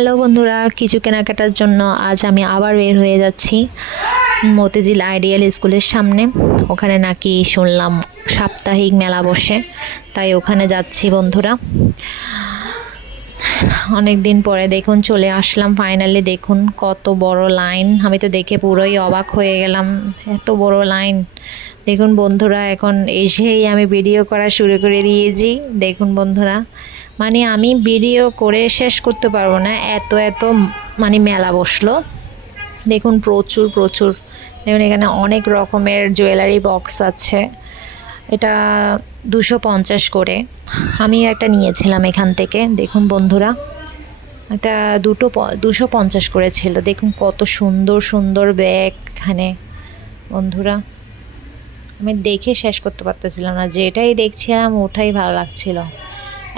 Hello বন্ধুরা, কিছু কেনাকাটার জন্য আজ আমি আবার বের হয়ে যাচ্ছি মতিঝিল আইডিয়াল স্কুলের সামনে। ওখানে নাকি শুনলাম সাপ্তাহিক মেলা বসে, তাই ওখানে যাচ্ছি বন্ধুরা। অনেক দিন পরে দেখুন, চলে আসলাম ফাইনালি দেখুন কত বড় লাইন আমি তো দেখে পুরোই অবাক হয়ে গেলাম, এত বড় লাইন দেখুন বন্ধুরা, এখন এসেই আমি ভিডিও করা শুরু করে দিয়েছি। দেখুন বন্ধুরা মানে আমি ভিডিও করে শেষ করতে পারব না। এত এত মানে মেলা বসল। দেখুন প্রচুর প্রচুর। দেখুন এখানে অনেক রকমের জুয়েলারি বক্স আছে। এটা দুশো পঞ্চাশ করে। আমি একটা নিয়েছিলাম এখান থেকে। দেখুন বন্ধুরা, একটা দুটো দুশো পঞ্চাশ করে ছিল। দেখুন কত সুন্দর সুন্দর ব্যাগ এখানে। বন্ধুরা, আমি দেখে শেষ করতে পারতেছিলাম না। যেটাই দেখছিলাম, ওটাই ভালো লাগছিল।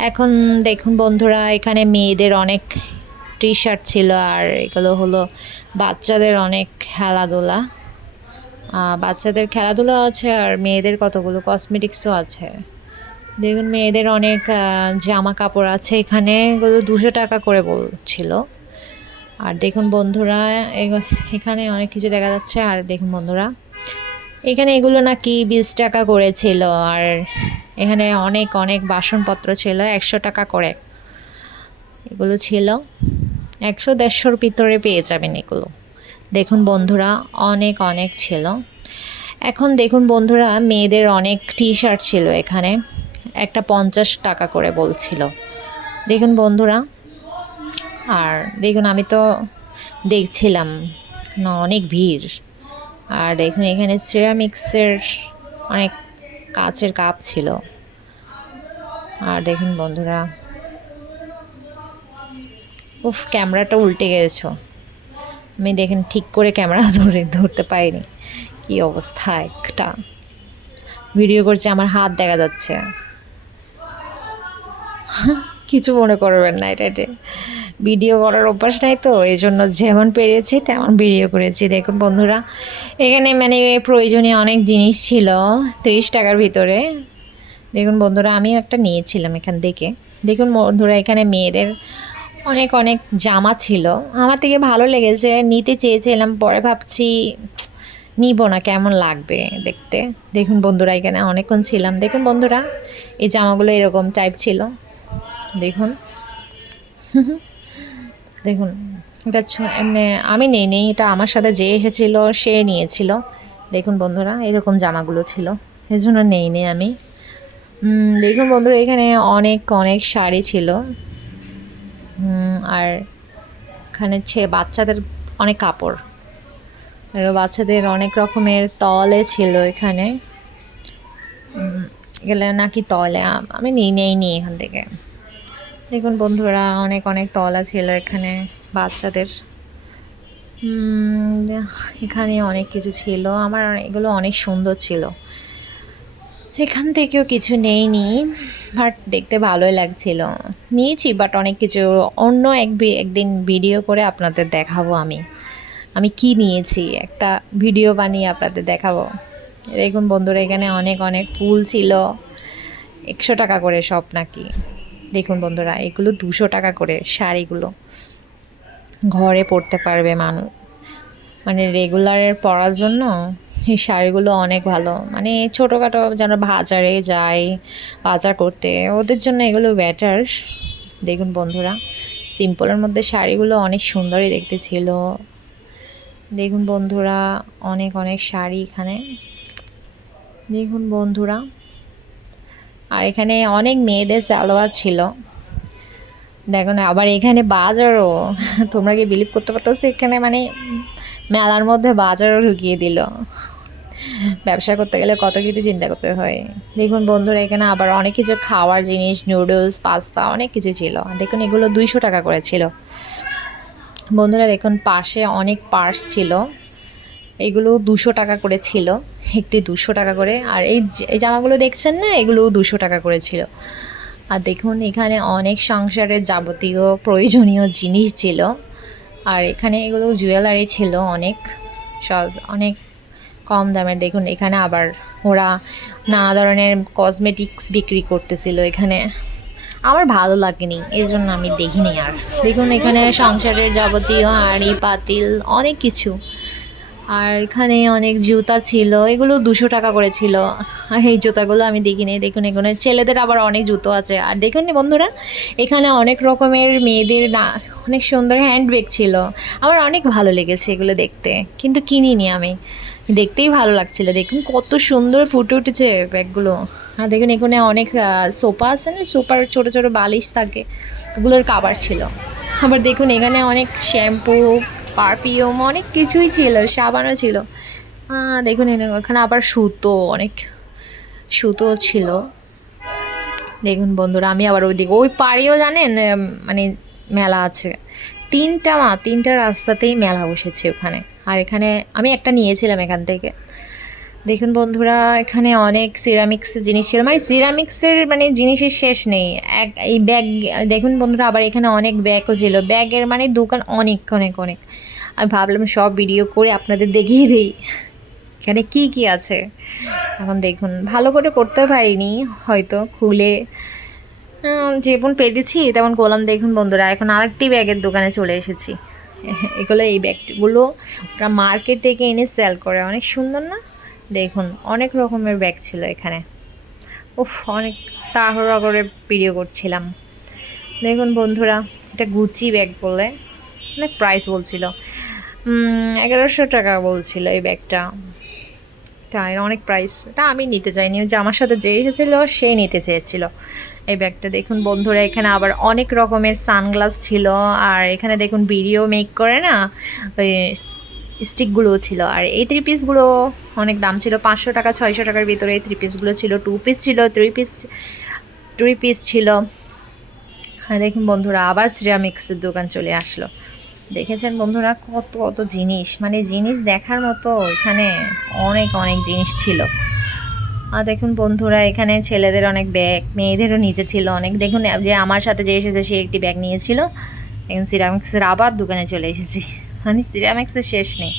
এখন দেখুন বন্ধুরা, এখানে মেয়েদের অনেক টি শার্ট ছিল আর এগুলো হলো বাচ্চাদের অনেক খেলাধুলা। বাচ্চাদের খেলাধুলা আছে আর মেয়েদের কতগুলো কসমেটিক্সও আছে। দেখুন মেয়েদের অনেক জামা কাপড় আছে এখানে, এগুলো দুশো টাকা করে বলছিল। আর দেখুন বন্ধুরা এখানে অনেক কিছু দেখা যাচ্ছে। আর দেখুন বন্ধুরা এখানে এগুলো নাকি বিশ টাকা করেছিল আর এখানে অনেক অনেক বাসনপত্র ছিল, একশো টাকা করে। এগুলো ছিল। একশো দেড়শোর ভিতরে পেয়ে যাবেন এগুলো। দেখুন বন্ধুরা, অনেক অনেক ছিল। এখন দেখুন বন্ধুরা, মেয়েদের অনেক টি শার্ট ছিল এখানে। একটা পঞ্চাশ টাকা করে বলছিল। দেখুন বন্ধুরা, আর দেখুন আমি তো দেখছিলাম, না, অনেক ভিড়। আর দেখুন এখানে সিরামিক্সের অনেক কাচের কাপ ছিল। আর দেখুন বন্ধুরা, উফ, ক্যামেরাটা উল্টে গেছো। আমি দেখেন ঠিক করে ক্যামেরা ধরে, ধরতে পারিনি। কি অবস্থা একটা। ভিডিও করছে, আমার হাত দেখা যাচ্ছে। কিছু মনে করবেন না এটা। ভিডিও করার অভ্যাস নাই তো এই জন্য যেমন পেরেছি তেমন ভিডিও করেছি। দেখুন বন্ধুরা, এখানে মানে প্রয়োজনীয় অনেক জিনিস ছিল, ত্রিশ টাকার ভিতরে। দেখুন বন্ধুরা, আমিও একটা নিয়েছিলাম এখান থেকে। দেখুন বন্ধুরা, এখানে মেয়েদের অনেক অনেক জামা ছিল। আমার থেকে ভালো লেগেছে, নিতে চেয়েছিলাম, পরে ভাবছি, নিব না, কেমন লাগবে দেখতে। দেখুন বন্ধুরা, এখানে অনেকক্ষণ ছিলাম। দেখুন বন্ধুরা, এই জামাগুলো এরকম টাইপ ছিল। দেখুন। দেখুন, এটা এমনি আমি নেই নেই, এটা আমার সাথে যে এসেছিল, সে নিয়েছিল। দেখুন বন্ধুরা, এরকম জামাগুলো ছিল। এই জন্য নেই নেই আমি। দেখুন বন্ধুরা, এখানে অনেক অনেক শাড়ি ছিল। আর এখানে ছে, বাচ্চাদের অনেক কাপড়। আর বাচ্চাদের অনেক রকমের তলে ছিল এখানে। গেলে নাকি তলে আমি নিই, নেই নি এখান থেকে। দেখুন বন্ধুরা, অনেক অনেক তলা ছিল এখানে বাচ্চাদের। এখানে অনেক কিছু ছিল। আমার এগুলো অনেক সুন্দর ছিল। এখান থেকেও কিছু নেইনি বাট দেখতে ভালোই লাগছিল। নিয়েছি বাট অনেক কিছু। অন্য এক একদিন ভিডিও করে আপনাদের দেখাবো আমি। আমি কি নিয়েছি? একটা ভিডিও বানিয়ে আপনাদের দেখাবো। দেখুন বন্ধুরা, এখানে অনেক অনেক ফুল ছিল। একশো টাকা করে সব নাকি। দেখুন বন্ধুরা, এগুলো দুশো টাকা করে শাড়িগুলো। ঘরে পরতে পারবে মানুষ মানে রেগুলার পরার জন্য এই শাড়িগুলো অনেক ভালো। মানে ছোটোখাটো যেন বাজারে যায় বাজার করতে, ওদের জন্য এগুলো বেটার দেখুন বন্ধুরা সিম্পলের মধ্যে শাড়িগুলো অনেক সুন্দরই দেখতে ছিল। দেখুন বন্ধুরা, অনেক অনেক শাড়ি এখানে। দেখুন বন্ধুরা আর এখানে অনেক মেয়েদের সালোয়ার ছিল। দেখো না, আবার এখানে বাজারও। তোমরা কি বিলিভ করতে পারতেছো? এখানে মানে মেলার মধ্যে বাজারও ঢুকিয়ে দিল। ব্যবসা করতে গেলে কত কিছু চিন্তা করতে হয়। দেখুন বন্ধুরা, এখানে আবার অনেক কিছু খাওয়ার জিনিস নুডলস পাস্তা অনেক কিছু ছিল। দেখুন এগুলো দুইশো টাকা করে ছিল। বন্ধুরা, দেখুন পাশে অনেক পার্স ছিল। এগুলো দুশো টাকা করে ছিল, একটি দুশো টাকা করে। আর এই জামাগুলো দেখছেন না? এগুলোও দুশো টাকা করে ছিল। আর দেখুন, এখানে অনেক সংসারের যাবতীয় প্রয়োজনীয় জিনিস ছিল। আর এখানে এগুলো জুয়েলারি ছিল অনেক, সব- অনেক কম দামের। দেখুন, এখানে আবার ওরা নানা ধরনের কসমেটিক্স বিক্রি করতেছিল এখানে। আমার ভালো লাগেনি এই জন্য আমি দেখিনি আর। দেখুন, এখানে সংসারের যাবতীয় হাঁড়ি পাতিল, অনেক কিছু। আর এখানে অনেক জুতা ছিল, এগুলো দুশো টাকা করে ছিল। আর এই জুতাগুলো আমি দেখিনি, দেখুন এখানে ছেলেদের আবার অনেক জুতো আছে। আর দেখুন বন্ধুরা, এখানে অনেক রকমের মেয়েদের না, অনেক সুন্দর হ্যান্ডব্যাগ ছিল। আমার অনেক ভালো লেগেছে এগুলো দেখতে, কিন্তু কিনিনি আমি। দেখতেই ভালো লাগছিল, দেখুন কত সুন্দর ফুটে উঠেছে ব্যাগগুলো। আর দেখুন এখানে অনেক সোফা আছে না, সোফার ছোটো ছোটো বালিশ থাকে, ওগুলোর কাবার ছিল। আবার দেখুন এখানে অনেক শ্যাম্পু পারফিউম, অনেক কিছুই ছিল, সাবানও ছিল। দেখুন এখানে আবার সুতো, অনেক সুতো ছিল। দেখুন বন্ধুরা, আমি আবার ওইদিকে, ওই পাড়েও জানেন মানে মেলা আছে। তিনটা মা, তিনটা রাস্তাতেই মেলা বসেছে ওখানে। আর এখানে আমি একটা নিয়েছিলাম এখান থেকে। দেখুন বন্ধুরা, এখানে অনেক সিরামিক্স জিনিস ছিল। মানে সিরামিক্সের মানে জিনিসের শেষ নেই। এক এই ব্যাগ দেখুন বন্ধুরা, আবার এখানে অনেক ব্যাগও ছিল। ব্যাগের মানে দোকান অনেক অনেক অনেক। আমি ভাবলাম সব ভিডিও করে আপনাদের দেখিয়ে দিই। এখানে কি কি আছে? এখন দেখুন, ভালো করে করতে পারিনি, হয়তো খুলে। যেমন পেরেছি, তেমন করলাম। দেখুন বন্ধুরা, এখন আরেকটি ব্যাগের দোকানে চলে এসেছি। এগুলো এই ব্যাগগুলো ওরা মার্কেট থেকে এনে সেল করে। অনেক সুন্দর না? দেখুন, অনেক রকমের ব্যাগ ছিল এখানে। উফ, অনেক তাড়াহুড়া করে ভিডিও করছিলাম। দেখুন বন্ধুরা, এটা গুচি ব্যাগ বলে অনেক প্রাইস বলছিল। এগারোশো টাকা বলছিল এই ব্যাগটা এর অনেক প্রাইস এটা আমি নিতে চাইনি যে আমার সাথে যে এসেছিল, সে নিতে চেয়েছিল এই ব্যাগটা দেখুন বন্ধুরা, এখানে আবার অনেক রকমের সানগ্লাস ছিল, আর এখানে দেখুন ভিডিও মেক করে না, ওই স্টিকগুলো ছিল। আর এই থ্রি পিসগুলো অনেক দাম ছিল, পাঁচশো টাকা, ছয়শো টাকার ভিতরে এই থ্রি পিসগুলো ছিল। টু পিস ছিল থ্রি পিস থ্রি পিস ছিল। হ্যাঁ দেখুন বন্ধুরা, আবার সিরামিক্সের দোকান চলে আসলো। দেখেছেন বন্ধুরা কত কত জিনিস? মানে জিনিস দেখার মতো এখানে অনেক অনেক জিনিস ছিল। আর দেখুন বন্ধুরা, এখানে ছেলেদের অনেক ব্যাগ মেয়েদেরও নিচে ছিল অনেক। দেখুন, যে আমার সাথে যে এসেছে, সে একটি ব্যাগ নিয়েছিল। এখন সিরামিক্সের আবার দোকানে চলে এসেছি। মানে সিরামিক্সের শেষ নেই।